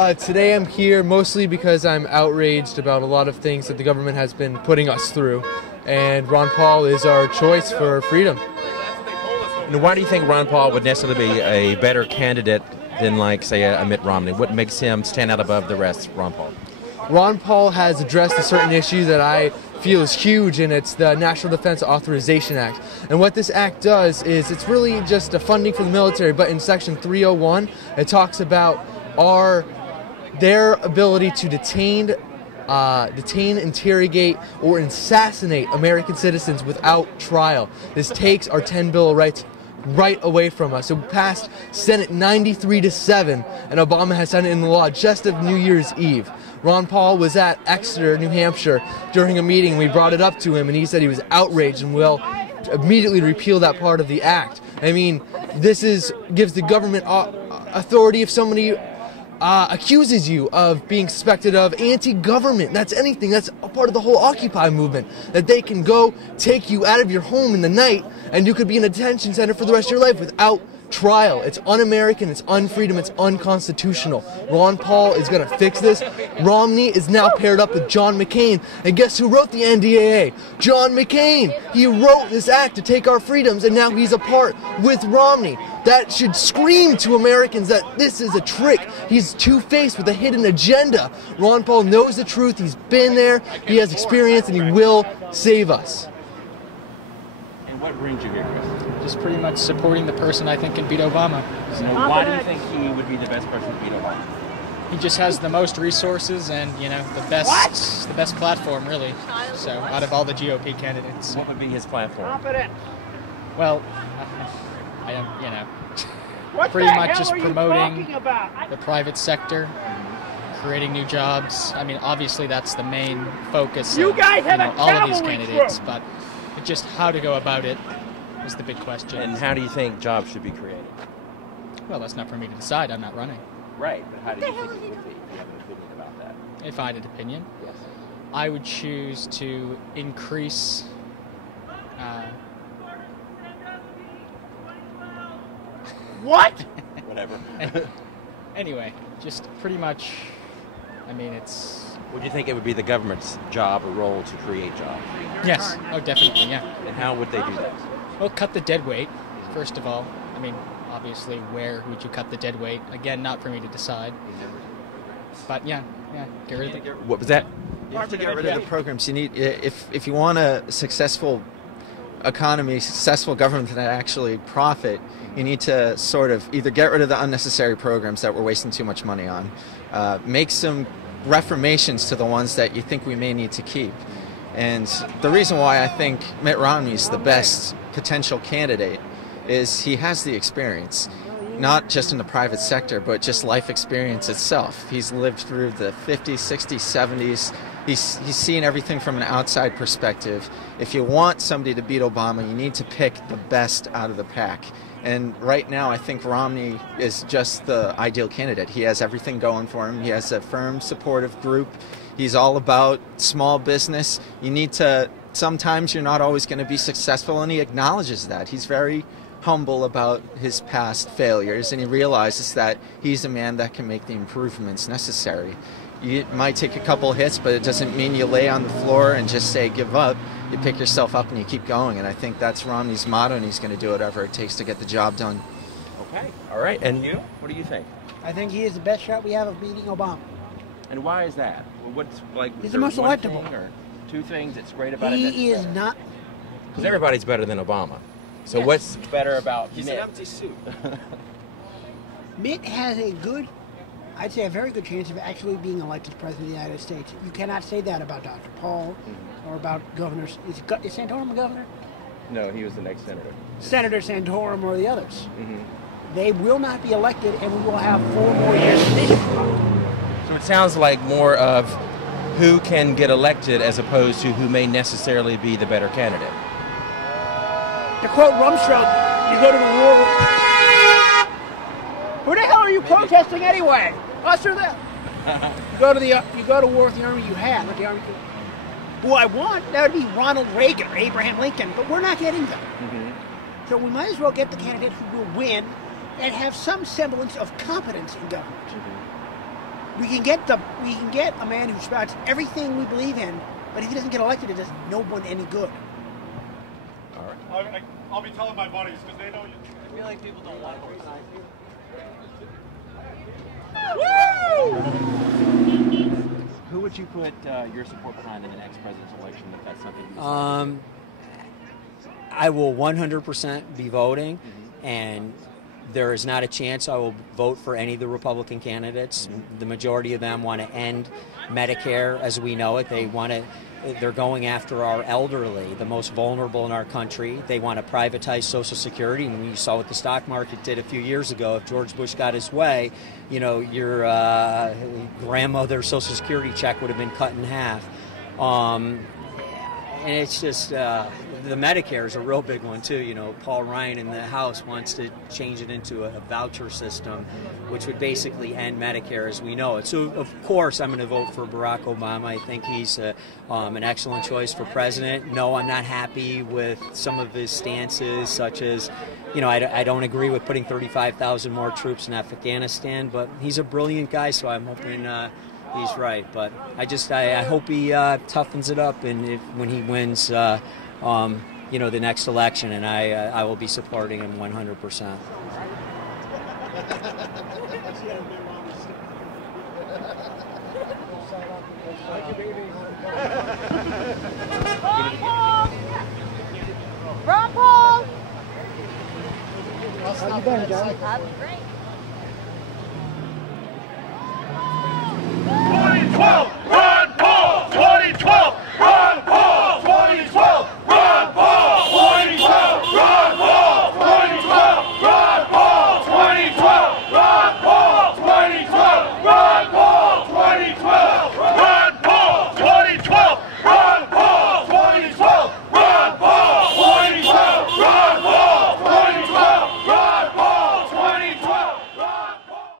Today I'm here mostly because I'm outraged about a lot of things that the government has been putting us through, and Ron Paul is our choice for freedom. And why do you think Ron Paul would necessarily be a better candidate than, like, say, a Mitt Romney? What makes him stand out above the rest, Ron Paul? Ron Paul has addressed a certain issue that I feel is huge, and it's the National Defense Authorization Act. And what this act does is it's really just a funding for the military, but in Section 301, it talks about their ability to detain, interrogate, or assassinate American citizens without trial. This takes our 10 Bill of Rights right away from us. It passed Senate 93-7, and Obama has signed it into law just of New Year's Eve. Ron Paul was at Exeter, New Hampshire, during a meeting. We brought it up to him, and he said he was outraged and will immediately repeal that part of the act. I mean, this gives the government authority if somebody accuses you of being suspected of anti-government. That's anything. That's a part of the whole Occupy movement. That they can go take you out of your home in the night and you could be in a detention center for the rest of your life without trial. It's un-American, it's un-freedom, it's unconstitutional. Ron Paul is going to fix this. Romney is now paired up with John McCain. And guess who wrote the NDAA? John McCain. He wrote this act to take our freedoms, and now he's apart with Romney. That should scream to Americans that this is a trick. He's two-faced with a hidden agenda. Ron Paul knows the truth. He's been there. He has experience, and he will save us. And what brings you here, Chris? Just pretty much supporting the person I think can beat Obama. So why do you think he would be the best person to beat Obama? He just has the most resources and, you know, the best platform, really. So out of all the GOP candidates. What would be his platform? Well, I don't, you know, pretty much just promoting the private sector, creating new jobs. I mean, obviously that's the main focus of all of these candidates, but just how to go about it is the big question. And how do you think jobs should be created? Well, that's not for me to decide. I'm not running. Right, but how do you think it would be if you have an opinion about that? If I had an opinion, yes, I would choose to increase what? Whatever. Anyway, just pretty much, I mean, it's... Would you think it would be the government's job or role to create jobs? Yes. Oh, definitely, yeah. And how would they do that? Well, cut the dead weight, first of all. I mean, obviously, where would you cut the dead weight? Again, not for me to decide. But yeah, get rid of it. What was that? You have to get rid of the programs. You need, if you want a successful economy, successful government that actually profit, you need to sort of either get rid of the unnecessary programs that we're wasting too much money on, make some reformations to the ones that you think we may need to keep. And the reason why I think Mitt Romney is the best potential candidate is he has the experience, not just in the private sector, but just life experience itself. He's lived through the 50s, 60s, 70s. He's seen everything from an outside perspective. If you want somebody to beat Obama, you need to pick the best out of the pack. And right now, I think Romney is just the ideal candidate. He has everything going for him. He has a firm, supportive group. He's all about small business. You need to, sometimes you're not always going to be successful, and he acknowledges that. He's very humble about his past failures, and he realizes that he's a man that can make the improvements necessary. You might take a couple hits, but it doesn't mean you lay on the floor and just say give up. You pick yourself up and you keep going, and I think that's Romney's motto, and he's going to do whatever it takes to get the job done. Okay, all right. And you? What do you think? I think he is the best shot we have of beating Obama. And why is that? Well, what's like? He's the most electable. Or two things that's great about him? He is not. Because everybody's better than Obama. So yes. What's better about He's Mitt? an empty suit. Mitt has a good, I'd say a very good chance of actually being elected president of the United States. You cannot say that about Dr. Paul or about governors. Is Santorum a governor? No, he was the next senator. Senator Santorum or the others. They will not be elected, and we will have 4 more years of this problem. So it sounds like more of who can get elected as opposed to who may necessarily be the better candidate. To quote Rumsfeld, you go to the war. Who the hell are you protesting anyway? Us or them? You go to war with the army you had. Let the army. Who I want, that would be Ronald Reagan or Abraham Lincoln, but we're not getting them. So we might as well get the candidates who will win and have some semblance of competence in government. We can get a man who spouts everything we believe in, but if he doesn't get elected, it does no one any good. All right. I'll be telling my buddies because they know you. I feel like people don't want to Who would you put your support behind in the next president's election if that's something you decide? I will 100% be voting, and there is not a chance I will vote for any of the Republican candidates. The majority of them want to end Medicare as we know it. They're going after our elderly, the most vulnerable in our country. They want to privatize Social Security, and you saw what the stock market did a few years ago. If George Bush got his way, you know, your grandmother's Social Security check would have been cut in half. And it's just, the Medicare is a real big one too. You know, Paul Ryan in the House wants to change it into a voucher system, which would basically end Medicare as we know it. So, of course, I'm going to vote for Barack Obama. I think he's an excellent choice for president. No, I'm not happy with some of his stances, such as, you know, I don't agree with putting 35,000 more troops in Afghanistan, but he's a brilliant guy, so I'm hoping he's right. But I hope he toughens it up, and when he wins, you know, the next election, and I will be supporting him 100%. Ron Paul! How you been, John? I'm great.